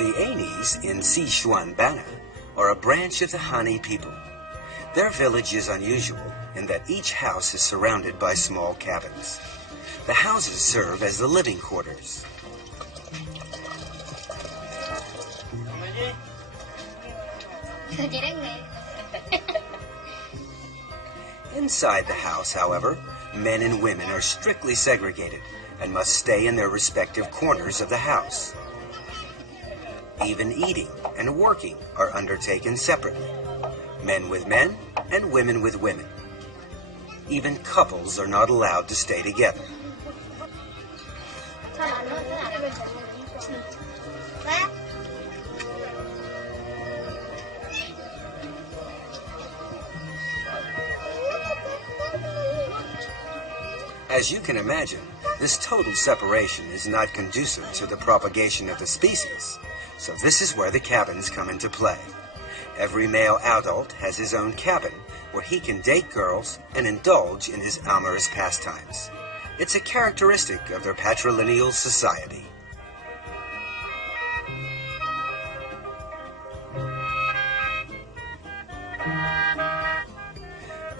The Anis in Sichuan Bana are a branch of the Han people. Their village is unusual in that each house is surrounded by small cabins. The houses serve as the living quarters. Inside the house, however, men and women are strictly segregated and must stay in their respective corners of the house. Even eating and working are undertaken separately, men with men and women with women. Even couples are not allowed to stay together. As you can imagine, this total separation is not conducive to the propagation of the species, so this is where the cabins come into play. Every male adult has his own cabin where he can date girls and indulge in his amorous pastimes. It's a characteristic of their patrilineal society.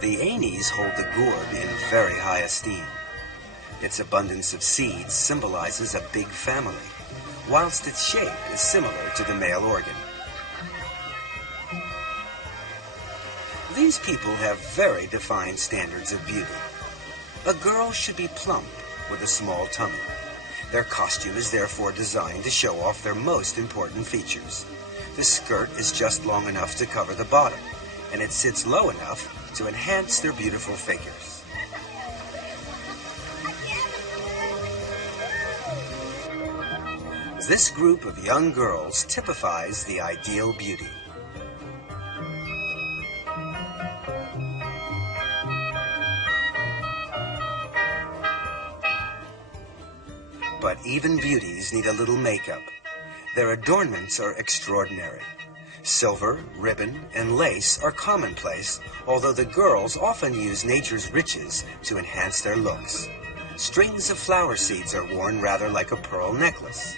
The Anis hold the gourd in very high esteem. Its abundance of seeds symbolizes a big family, whilst its shape is similar to the male organ. These people have very defined standards of beauty. A girl should be plump with a small tummy. Their costume is therefore designed to show off their most important features. The skirt is just long enough to cover the bottom, and it sits low enough to enhance their beautiful figures. This group of young girls typifies the ideal beauty. But even beauties need a little makeup. Their adornments are extraordinary. Silver, ribbon, and lace are commonplace, although the girls often use nature's riches to enhance their looks. Strings of flower seeds are worn rather like a pearl necklace.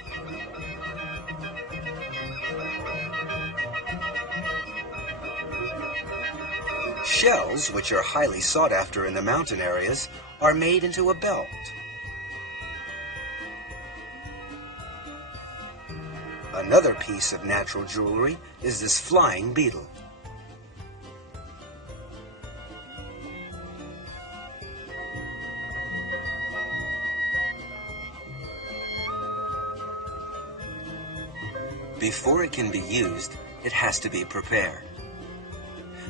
Shells, which are highly sought after in the mountain areas, are made into a belt. Another piece of natural jewelry is this flying beetle. Before it can be used, it has to be prepared.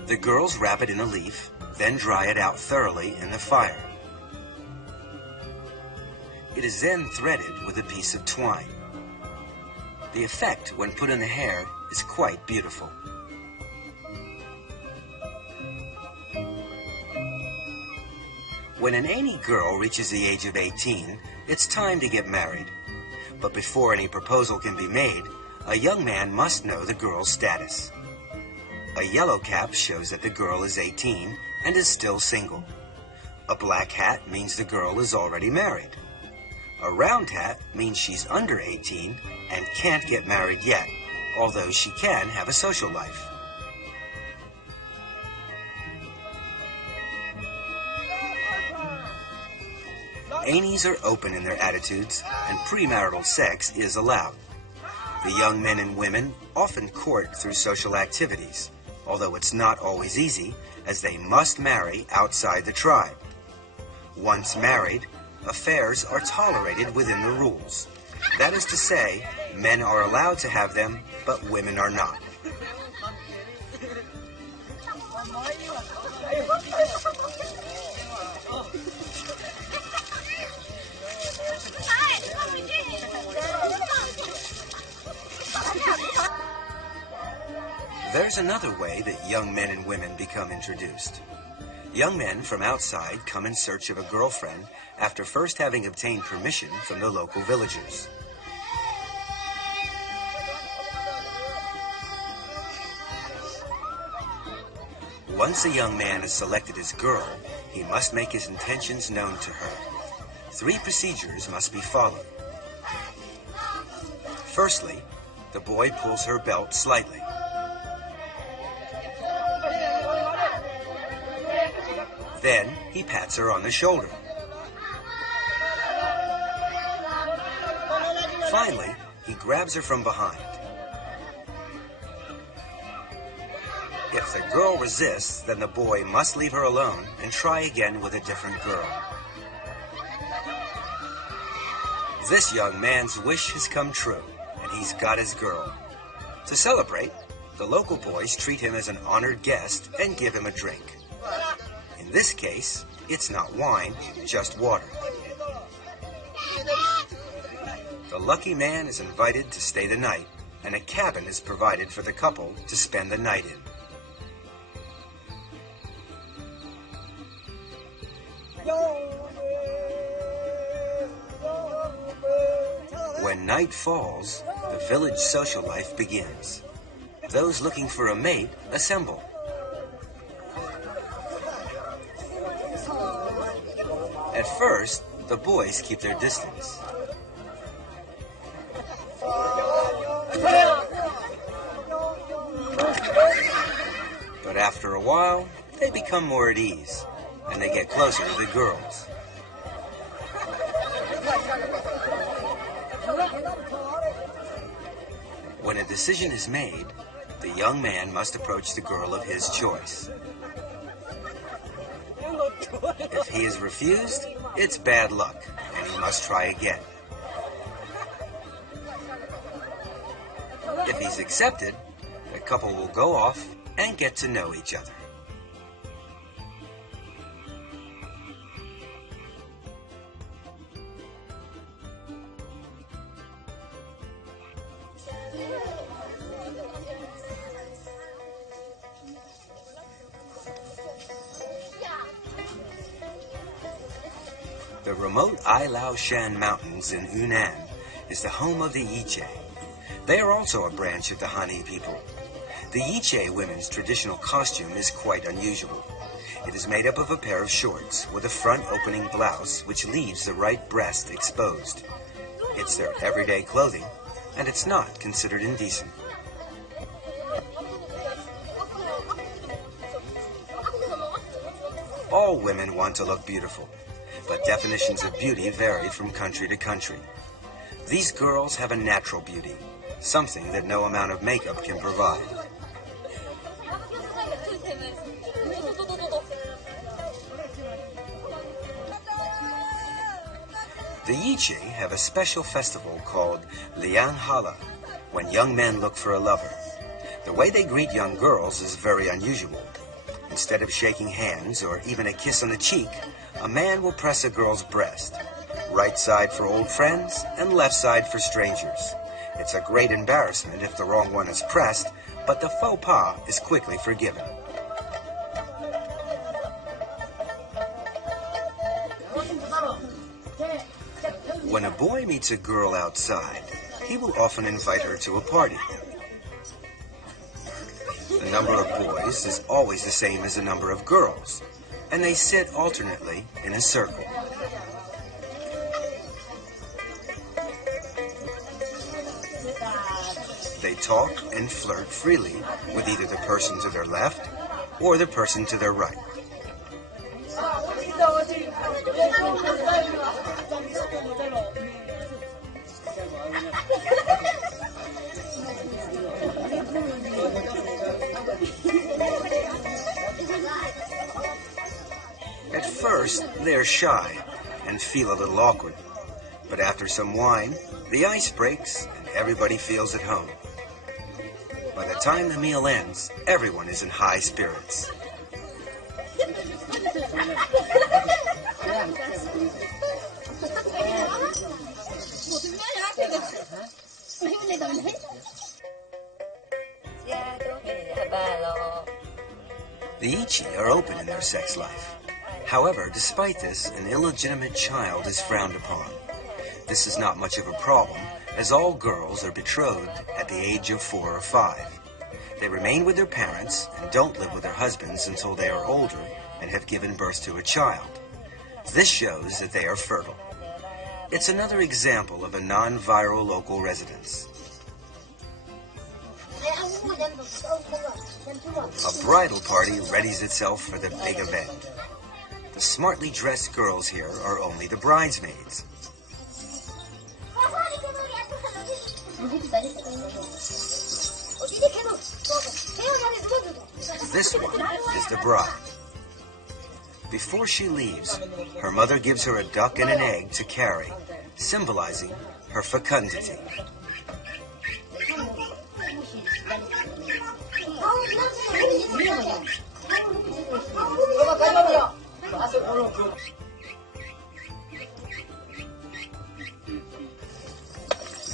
The girls wrap it in a leaf, then dry it out thoroughly in the fire. It is then threaded with a piece of twine. The effect, when put in the hair, is quite beautiful. When an Ani girl reaches the age of 18, it's time to get married. But before any proposal can be made, a young man must know the girl's status. A yellow cap shows that the girl is 18 and is still single. A black hat means the girl is already married. A round hat means she's under 18 and can't get married yet, although she can have a social life. Anis are open in their attitudes, and premarital sex is allowed. The young men and women often court through social activities, although it's not always easy, as they must marry outside the tribe. Once married, affairs are tolerated within the rules. That is to say, men are allowed to have them, but women are not. There's another way that young men and women become introduced. Young men from outside come in search of a girlfriend after first having obtained permission from the local villagers. Once a young man has selected his girl, he must make his intentions known to her. 3 procedures must be followed. Firstly, The boy pulls her belt slightly. Then he pats her on the shoulder. Finally, he grabs her from behind. If the girl resists, then the boy must leave her alone and try again with a different girl. This young man's wish has come true, and he's got his girl. To celebrate, the local boys treat him as an honored guest and give him a drink. In this case, it's not wine, just water. The lucky man is invited to stay the night, and a cabin is provided for the couple to spend the night in. When night falls, the village social life begins. Those looking for a mate assemble. At first, the boys keep their distance. But after a while, they become more at ease, and they get closer to the girls. When a decision is made, the young man must approach the girl of his choice. If he is refused, it's bad luck, and he must try again. If he's accepted, the couple will go off and get to know each other. The remote Ai Lao Shan Mountains in Yunnan is the home of the Yiche. They are also a branch of the Han people. The Yiche women's traditional costume is quite unusual. It is made up of a pair of shorts with a front opening blouse which leaves the right breast exposed. It's their everyday clothing, and it's not considered indecent. All women want to look beautiful, but definitions of beauty vary from country to country. These girls have a natural beauty, something that no amount of makeup can provide. The Yiche have a special festival called Liang Hala, when young men look for a lover. The way they greet young girls is very unusual. Instead of shaking hands or even a kiss on the cheek, a man will press a girl's breast. Right side for old friends and left side for strangers. It's a great embarrassment if the wrong one is pressed, but the faux pas is quickly forgiven. When a boy meets a girl outside, he will often invite her to a party. The number of boys is always the same as the number of girls, and they sit alternately in a circle. They talk and flirt freely with either the person to their left or the person to their right. At first, they're shy and feel a little awkward, but after some wine, the ice breaks and everybody feels at home. By the time the meal ends, everyone is in high spirits. The Yiche are open in their sex life. However, despite this, an illegitimate child is frowned upon. This is not much of a problem, as all girls are betrothed at the age of 4 or 5. They remain with their parents and don't live with their husbands until they are older and have given birth to a child. This shows that they are fertile. It's another example of a non-viral local residence. A bridal party readies itself for the big event. The smartly dressed girls here are only the bridesmaids. This one is the bride. Before she leaves, her mother gives her a duck and an egg to carry, symbolizing her fecundity.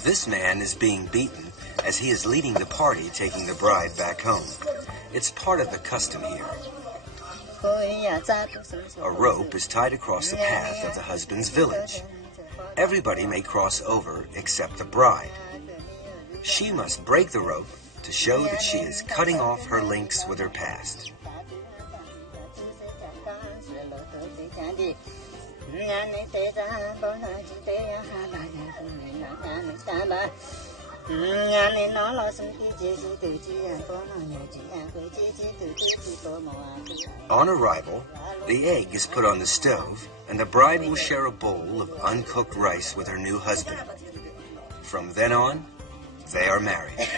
This man is being beaten as he is leading the party taking the bride back home. It's part of the custom here. A rope is tied across the path of the husband's village. Everybody may cross over except the bride. She must break the rope to show that she is cutting off her links with her past. On arrival, the egg is put on the stove, and the bride will share a bowl of uncooked rice with her new husband. From then on, they are married.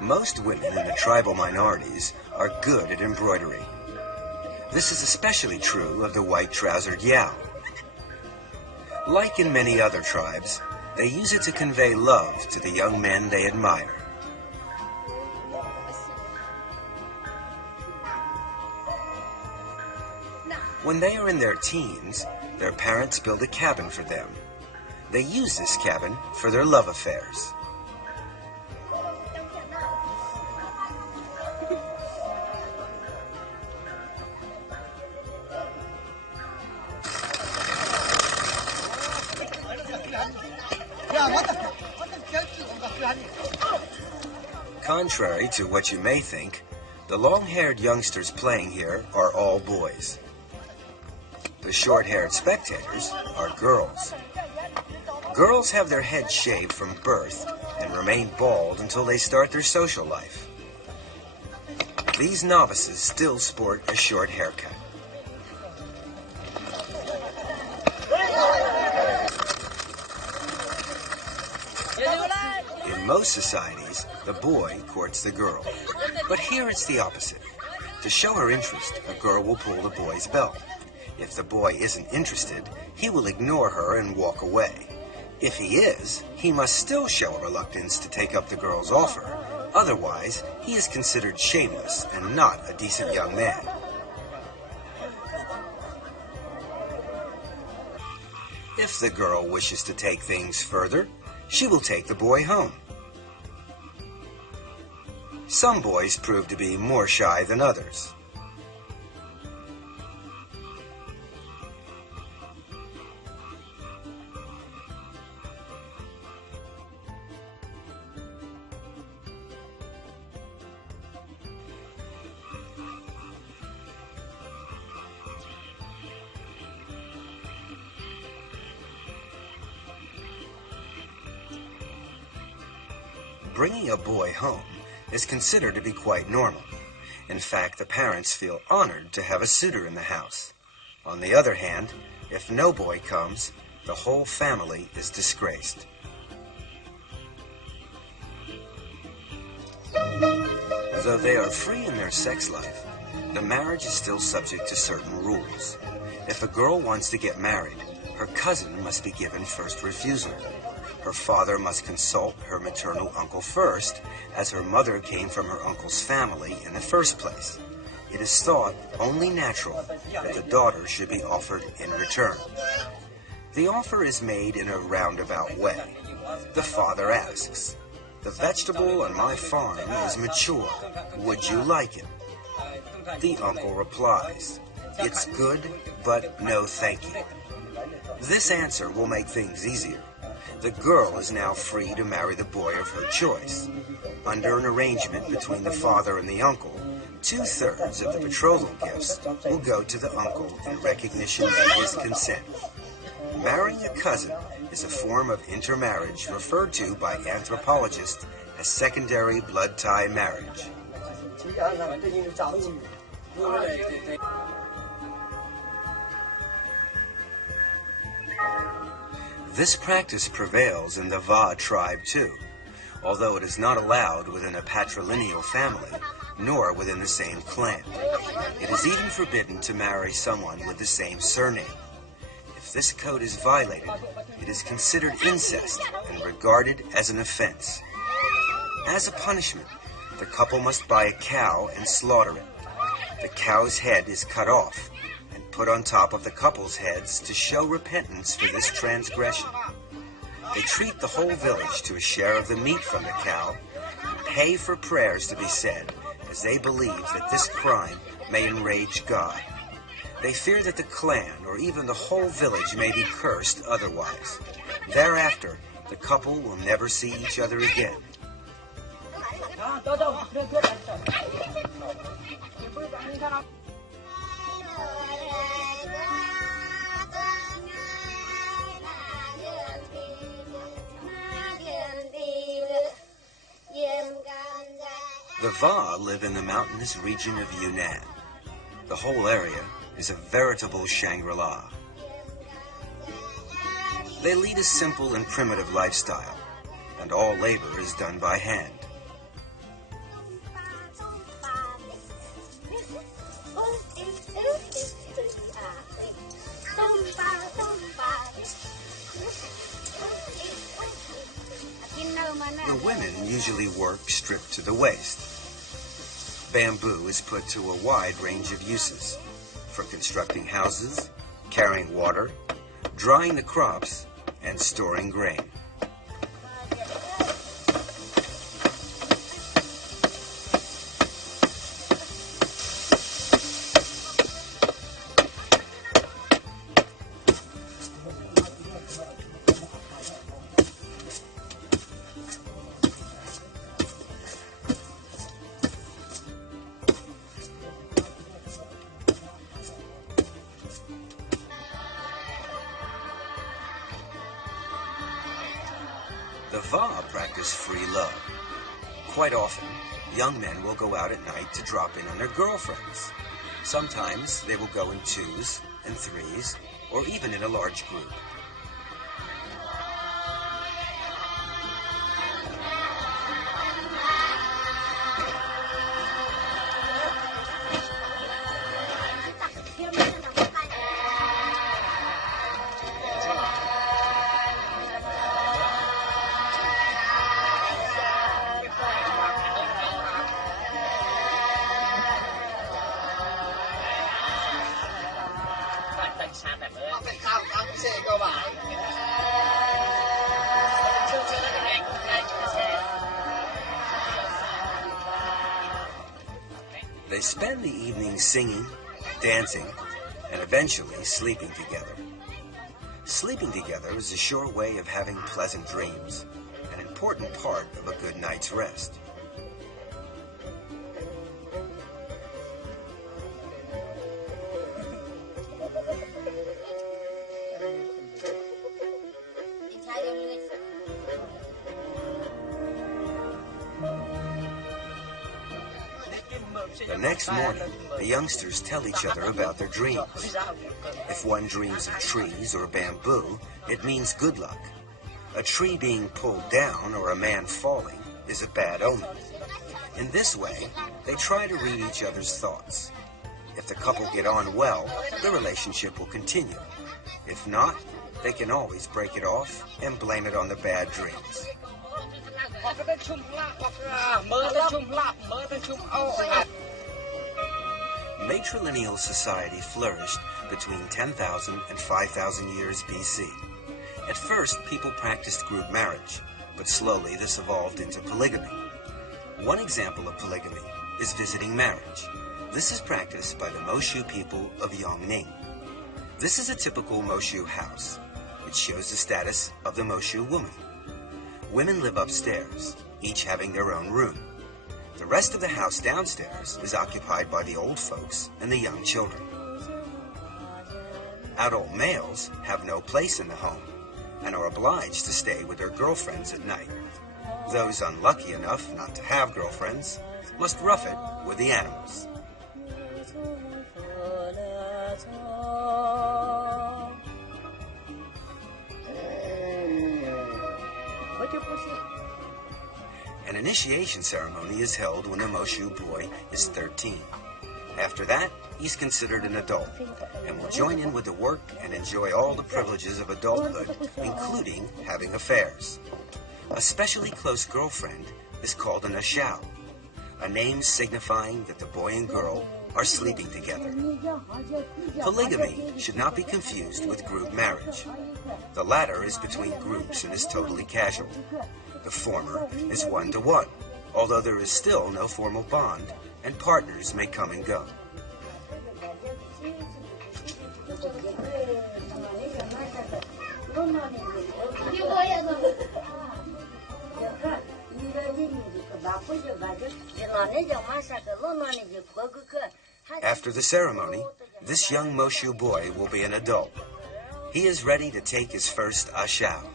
Most women in the tribal minorities are good at embroidery. This is especially true of the white-trousered Yao. Like in many other tribes, they use it to convey love to the young men they admire. When they are in their teens, their parents build a cabin for them. They use this cabin for their love affairs. Contrary to what you may think, the long-haired youngsters playing here are all boys. The short-haired spectators are girls. Girls have their heads shaved from birth and remain bald until they start their social life. These novices still sport a short haircut. In most societies, the boy courts the girl. But here it's the opposite. To show her interest, a girl will pull the boy's belt. If the boy isn't interested, he will ignore her and walk away. If he is, he must still show a reluctance to take up the girl's offer. Otherwise, he is considered shameless and not a decent young man. If the girl wishes to take things further, she will take the boy home. Some boys prove to be more shy than others. Bringing a boy home is considered to be quite normal. In fact, the parents feel honored to have a suitor in the house. On the other hand, if no boy comes, the whole family is disgraced. Though they are free in their sex life, the marriage is still subject to certain rules. If a girl wants to get married, her cousin must be given first refusal. Her father must consult her maternal uncle first, as her mother came from her uncle's family in the first place. It is thought only natural that the daughter should be offered in return. The offer is made in a roundabout way. The father asks, The vegetable on my farm is mature. Would you like it? The uncle replies, "It's good, but no thank you." This answer will make things easier. The girl is now free to marry the boy of her choice. Under an arrangement between the father and the uncle, 2/3 of the betrothal gifts will go to the uncle in recognition of his consent. Marrying a cousin is a form of intermarriage referred to by anthropologists as secondary blood tie marriage. This practice prevails in the Va tribe too, although it is not allowed within a patrilineal family, nor within the same clan. It is even forbidden to marry someone with the same surname. If this code is violated, it is considered incest and regarded as an offense. As a punishment, the couple must buy a cow and slaughter it. The cow's head is cut off and put on top of the couple's heads to show repentance for this transgression. They treat the whole village to a share of the meat from the cow and pay for prayers to be said, as they believe that this crime may enrage God. They fear that the clan or even the whole village may be cursed otherwise. Thereafter, the couple will never see each other again. The Va live in the mountainous region of Yunnan. The whole area is a veritable Shangri-La. They lead a simple and primitive lifestyle, and all labor is done by hand. The women usually work stripped to the waist. Bamboo is put to a wide range of uses, for constructing houses, carrying water, drying the crops, and storing grain. The Va practice free love. Quite often, young men will go out at night to drop in on their girlfriends. Sometimes they will go in 2s and 3s, or even in a large group. They spend the evening singing, dancing, and eventually sleeping together. Sleeping together is a sure way of having pleasant dreams, an important part of a good night's rest. The next morning, the youngsters tell each other about their dreams. If one dreams of trees or bamboo, it means good luck. A tree being pulled down or a man falling is a bad omen. In this way, they try to read each other's thoughts. If the couple get on well, the relationship will continue. If not, they can always break it off and blame it on the bad dreams. Matrilineal society flourished between 10,000 and 5,000 years BC. At first, people practiced group marriage, but slowly this evolved into polygamy. One example of polygamy is visiting marriage. This is practiced by the Moshu people of Yongning. This is a typical Moshu house. It shows the status of the Moshu woman. Women live upstairs, each having their own room. The rest of the house downstairs is occupied by the old folks and the young children. Adult males have no place in the home and are obliged to stay with their girlfriends at night. Those unlucky enough not to have girlfriends must rough it with the animals. An initiation ceremony is held when the Moshu boy is 13. After that, he's considered an adult and will join in with the work and enjoy all the privileges of adulthood, including having affairs. A specially close girlfriend is called an ashao, a name signifying that the boy and girl are sleeping together. Polygamy should not be confused with group marriage. The latter is between groups and is totally casual. The former is one-to-one, although there is still no formal bond and partners may come and go. After the ceremony, this young Moshu boy will be an adult. He is ready to take his first ashao.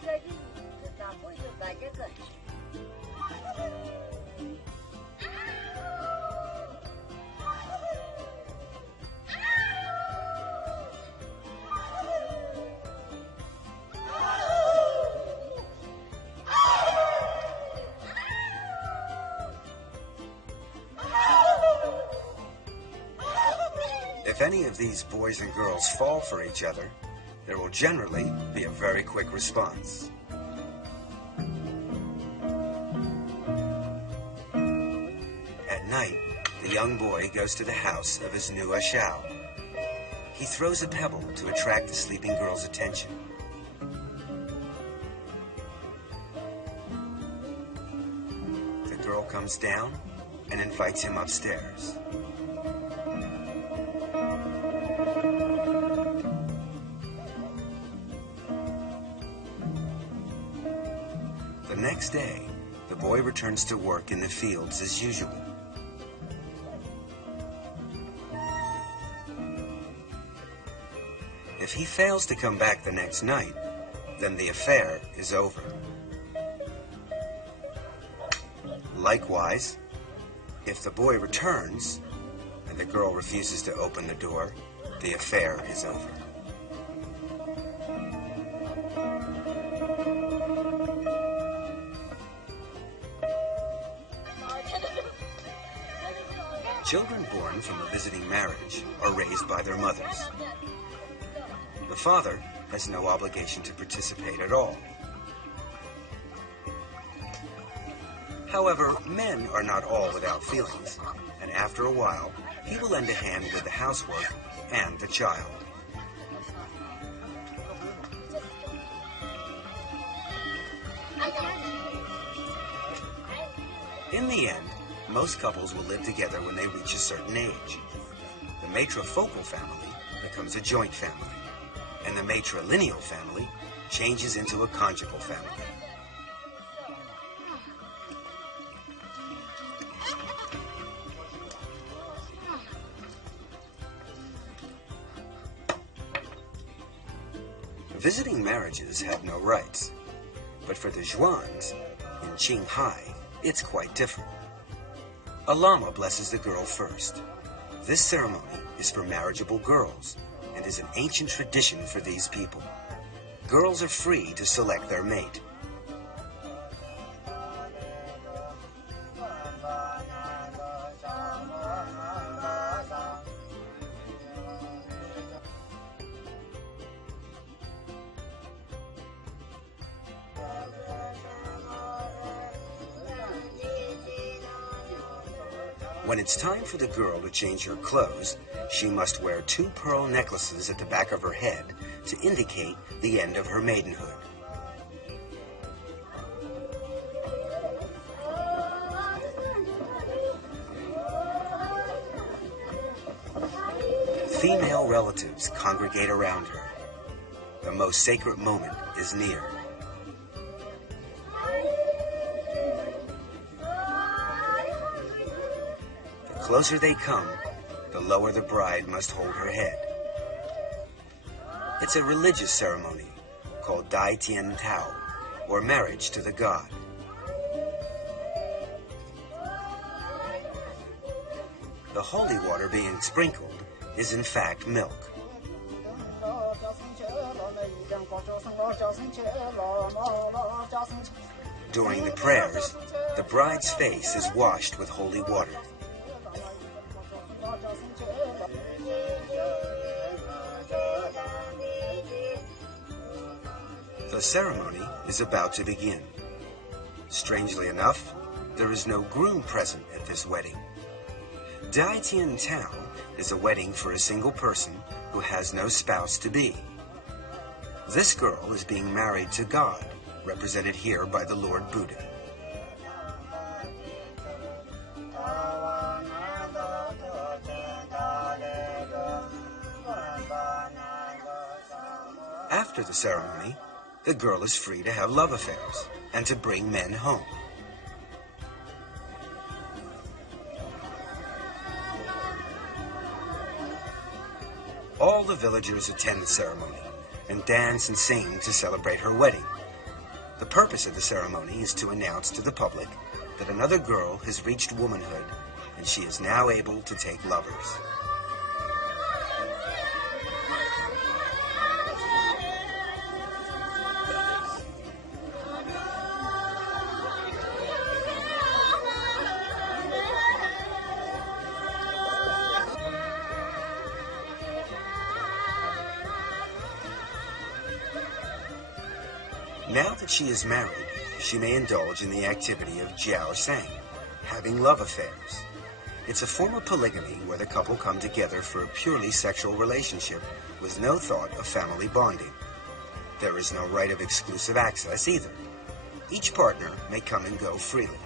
If any of these boys and girls fall for each other, there will generally be a very quick response. At night, the young boy goes to the house of his new ashao. He throws a pebble to attract the sleeping girl's attention. The girl comes down and invites him upstairs. The next day, the boy returns to work in the fields as usual. If he fails to come back the next night, then the affair is over. Likewise, if the boy returns and the girl refuses to open the door, the affair is over. Children born from a visiting marriage are raised by their mothers. The father has no obligation to participate at all. However, men are not all without feelings, and after a while, he will lend a hand with the housework and the child. In the end, most couples will live together when they reach a certain age. The matrifocal family becomes a joint family, and the matrilineal family changes into a conjugal family. Visiting marriages have no rights, but for the Zhuans in Qinghai, it's quite different. A lama blesses the girl first. This ceremony is for marriageable girls and is an ancient tradition for these people. Girls are free to select their mate. When it's time for the girl to change her clothes, she must wear 2 pearl necklaces at the back of her head to indicate the end of her maidenhood. female relatives congregate around her. The most sacred moment is near. The closer they come, the lower the bride must hold her head. It's a religious ceremony called Dai Tian Tao, or marriage to the god. The holy water being sprinkled is in fact milk. During the prayers, the bride's face is washed with holy water. The ceremony is about to begin. Strangely enough, there is no groom present at this wedding. Dai Tian Tao is a wedding for a single person who has no spouse-to-be. This girl is being married to God, represented here by the Lord Buddha. After the ceremony, the girl is free to have love affairs and to bring men home. All the villagers attend the ceremony and dance and sing to celebrate her wedding. The purpose of the ceremony is to announce to the public that another girl has reached womanhood and she is now able to take lovers. Now that she is married, she may indulge in the activity of jiao sang, having love affairs. It's a form of polygamy where the couple come together for a purely sexual relationship with no thought of family bonding. There is no right of exclusive access either. Each partner may come and go freely.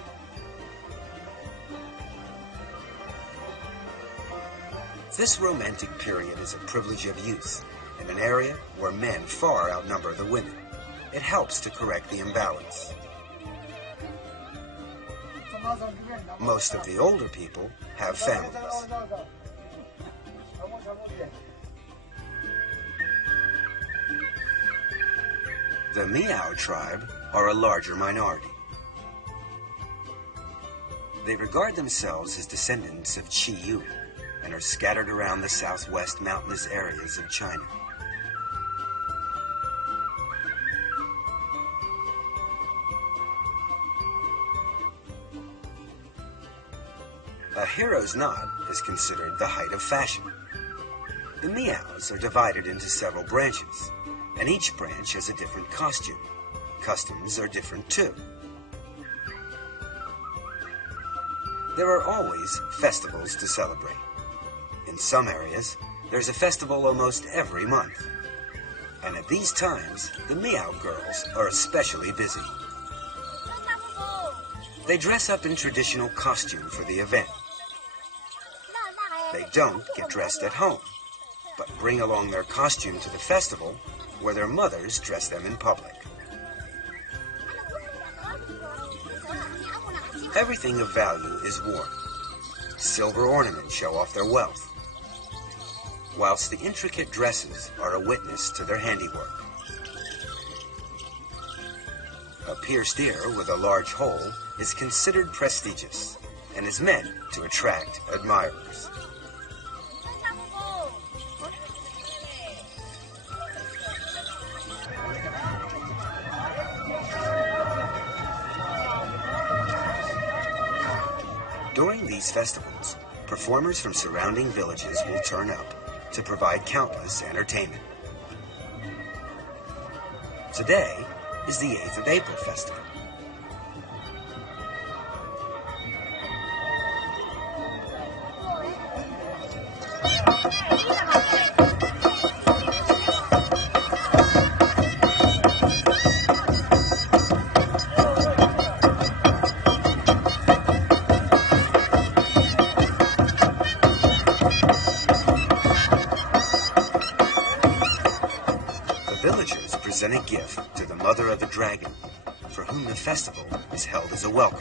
This romantic period is a privilege of youth in an area where men far outnumber the women. It helps to correct the imbalance. Most of the older people have families. The Miao tribe are a larger minority. They regard themselves as descendants of Qi Yu and are scattered around the southwest mountainous areas of China. A hero's nod is considered the height of fashion. The Miaos are divided into several branches, and each branch has a different costume. Customs are different too. There are always festivals to celebrate. In some areas, there's a festival almost every month. And at these times, the Miao girls are especially busy. They dress up in traditional costume for the event. They don't get dressed at home, but bring along their costume to the festival where their mothers dress them in public. Everything of value is worn. Silver ornaments show off their wealth, whilst the intricate dresses are a witness to their handiwork. A pierced ear with a large hole is considered prestigious and is meant to attract admirers. During these festivals, performers from surrounding villages will turn up to provide countless entertainment. Today is the 8th of April festival. sent a gift to the mother of the dragon, for whom the festival is held as a welcome.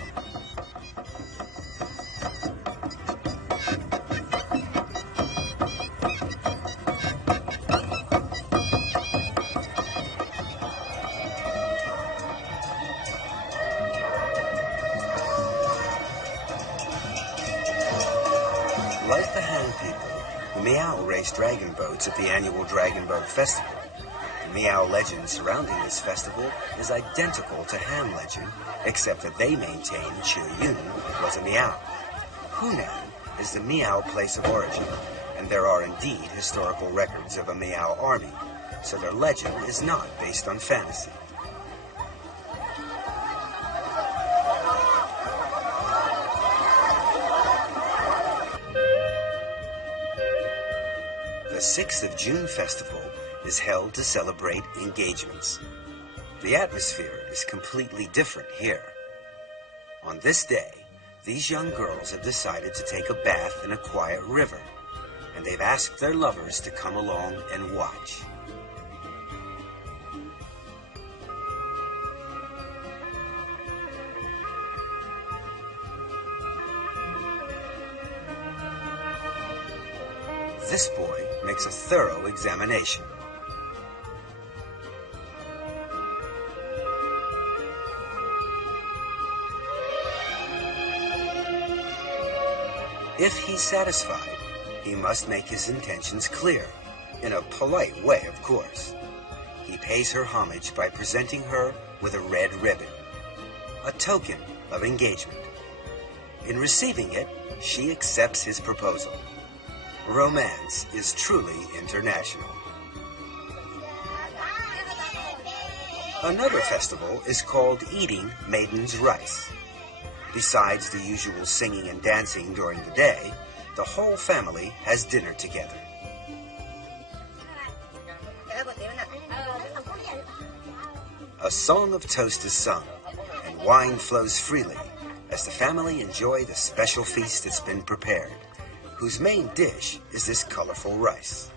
Like the Han people, the Miao race dragon boats at the annual Dragon Boat Festival. The Miao legend surrounding this festival is identical to Han legend, except that they maintain Chiyun was a Miao. Hunan is the Miao place of origin, and there are indeed historical records of a Miao army, so their legend is not based on fantasy. The 6th of June festival is held to celebrate engagements. The atmosphere is completely different here. On this day, these young girls have decided to take a bath in a quiet river, and they've asked their lovers to come along and watch. This boy makes a thorough examination. If he's satisfied, he must make his intentions clear, in a polite way, of course. He pays her homage by presenting her with a red ribbon, a token of engagement. In receiving it, she accepts his proposal. Romance is truly international. Another festival is called Eating Maiden's Rice. Besides the usual singing and dancing during the day, the whole family has dinner together. A song of toast is sung, and wine flows freely as the family enjoy the special feast that's been prepared, whose main dish is this colorful rice.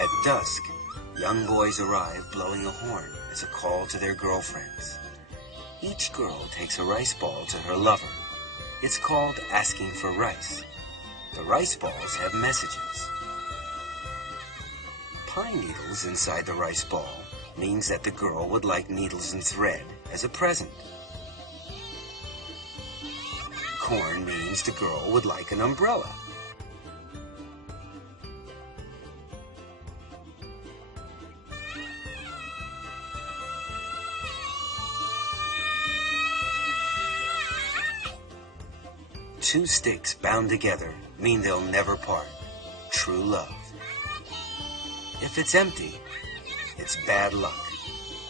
At dusk, young boys arrive blowing a horn as a call to their girlfriends. Each girl takes a rice ball to her lover. It's called asking for rice. The rice balls have messages. Pine needles inside the rice ball means that the girl would like needles and thread as a present. Corn means the girl would like an umbrella. Two sticks bound together mean they'll never part. True love. If it's empty, it's bad luck.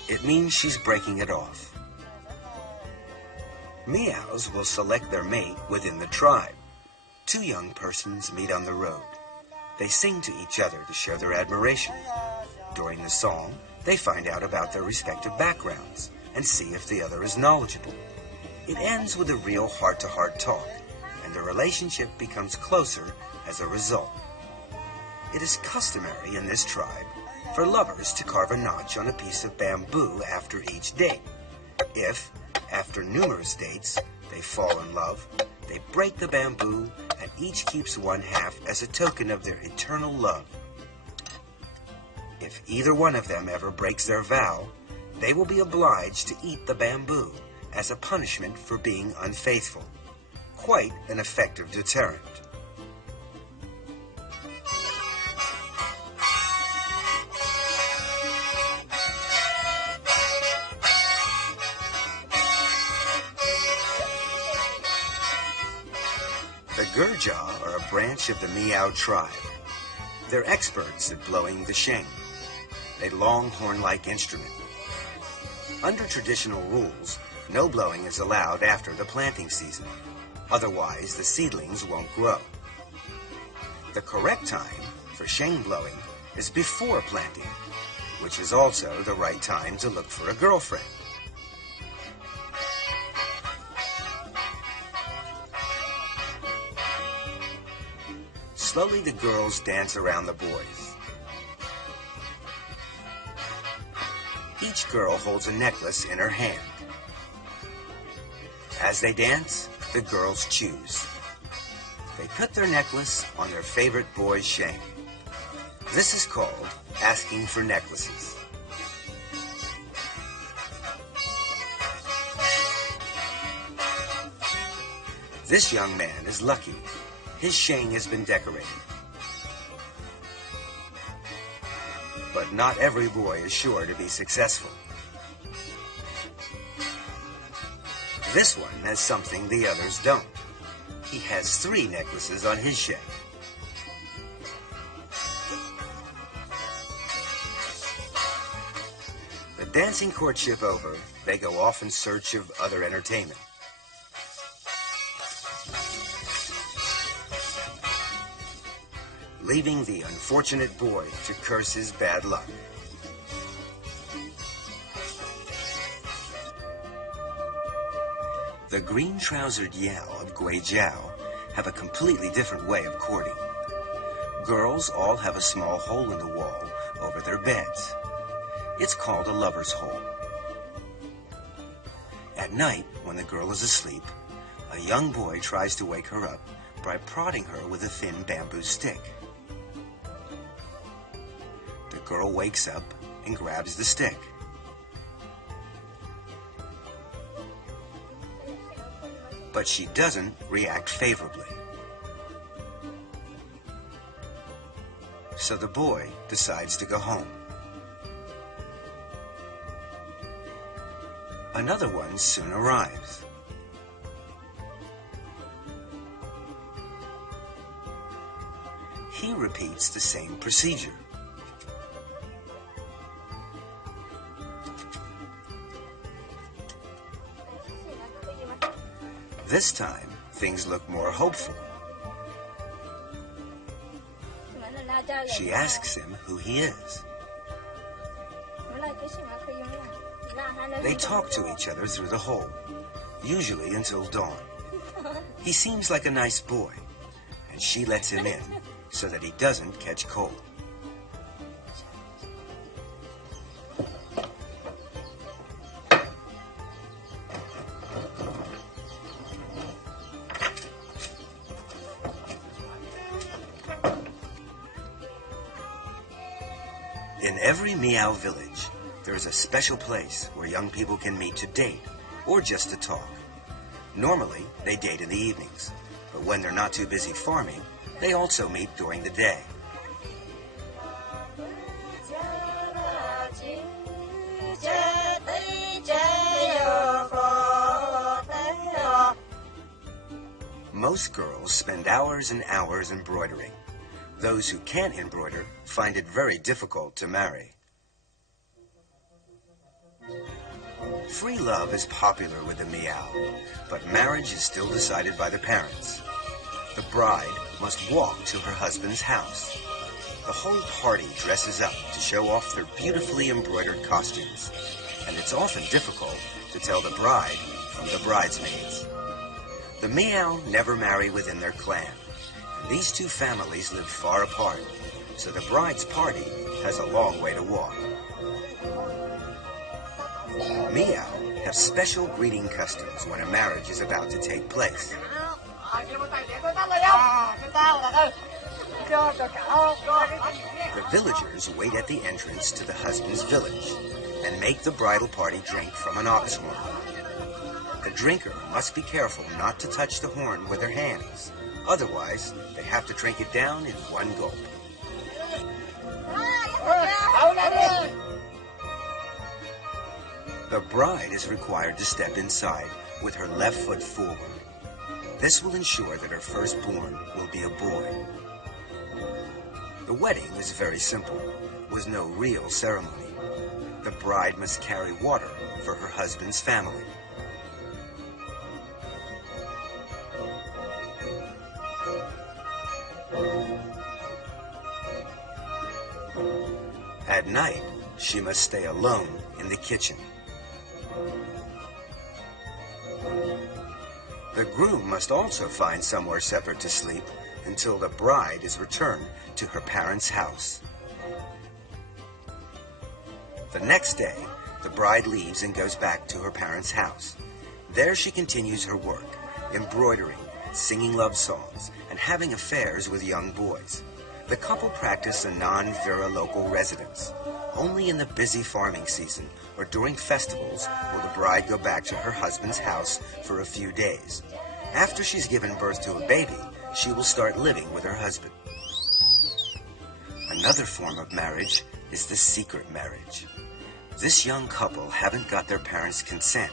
It means she's breaking it off. Miaos will select their mate within the tribe. Two young persons meet on the road. They sing to each other to show their admiration. During the song, they find out about their respective backgrounds and see if the other is knowledgeable. It ends with a real heart-to-heart talk, and the relationship becomes closer as a result. It is customary in this tribe for lovers to carve a notch on a piece of bamboo after each date. If, after numerous dates, they fall in love, they break the bamboo and each keeps one half as a token of their eternal love. If either one of them ever breaks their vow, they will be obliged to eat the bamboo as a punishment for being unfaithful. Quite an effective deterrent. The Gurja are a branch of the Miao tribe. They're experts at blowing the sheng, a long horn-like instrument. Under traditional rules, no blowing is allowed after the planting season. Otherwise, the seedlings won't grow. The correct time for sheng blowing is before planting, which is also the right time to look for a girlfriend. Slowly the girls dance around the boys. Each girl holds a necklace in her hand. As they dance, the girls choose. They put their necklace on their favorite boy's sheng. This is called asking for necklaces. This young man is lucky. His sheng has been decorated. But not every boy is sure to be successful. This one has something the others don't. He has 3 necklaces on his sheng. The dancing courtship over, they go off in search of other entertainment. Leaving the unfortunate boy to curse his bad luck. The green-trousered Yao of Guijiao have a completely different way of courting. Girls all have a small hole in the wall over their beds. It's called a lover's hole. At night, when the girl is asleep, a young boy tries to wake her up by prodding her with a thin bamboo stick. The girl wakes up and grabs the stick. But she doesn't react favorably. So the boy decides to go home. Another one soon arrives. He repeats the same procedure. This time, things look more hopeful. She asks him who he is. They talk to each other through the hole, usually until dawn. He seems like a nice boy, and she lets him in so that he doesn't catch cold. In every Miao village, there is a special place where young people can meet to date or just to talk. Normally, they date in the evenings, but when they're not too busy farming, they also meet during the day. Most girls spend hours and hours embroidering. Those who can't embroider find it very difficult to marry. Free love is popular with the Miao, but marriage is still decided by the parents. The bride must walk to her husband's house. The whole party dresses up to show off their beautifully embroidered costumes, and it's often difficult to tell the bride from the bridesmaids. The Miao never marry within their clan. These two families live far apart, so the bride's party has a long way to walk. Miao have special greeting customs when a marriage is about to take place. The villagers wait at the entrance to the husband's village and make the bridal party drink from an ox horn. The drinker must be careful not to touch the horn with their hands. Otherwise, they have to drink it down in one gulp. The bride is required to step inside with her left foot forward. This will ensure that her firstborn will be a boy. The wedding is very simple, with no real ceremony. The bride must carry water for her husband's family. At night, she must stay alone in the kitchen. The groom must also find somewhere separate to sleep until the bride is returned to her parents' house. The next day, the bride leaves and goes back to her parents' house. There she continues her work, embroidering, singing love songs, and having affairs with young boys. The couple practice a non-Vera local residence. Only in the busy farming season or during festivals will the bride go back to her husband's house for a few days. After she's given birth to a baby, she will start living with her husband. Another form of marriage is the secret marriage. This young couple haven't got their parents' consent,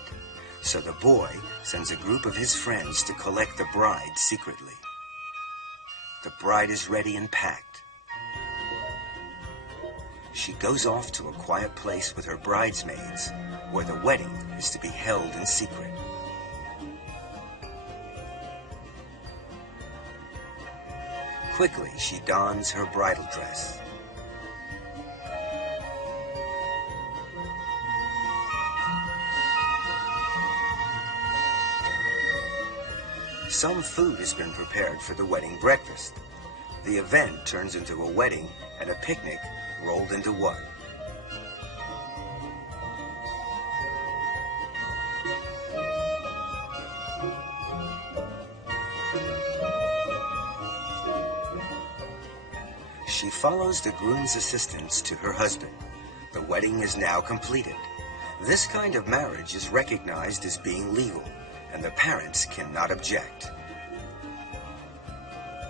so the boy sends a group of his friends to collect the bride secretly. The bride is ready and packed. She goes off to a quiet place with her bridesmaids, where the wedding is to be held in secret. Quickly, she dons her bridal dress. Some food has been prepared for the wedding breakfast. The event turns into a wedding and a picnic rolled into one. She follows the groom's assistants to her husband. The wedding is now completed. This kind of marriage is recognized as being legal, and the parents cannot object.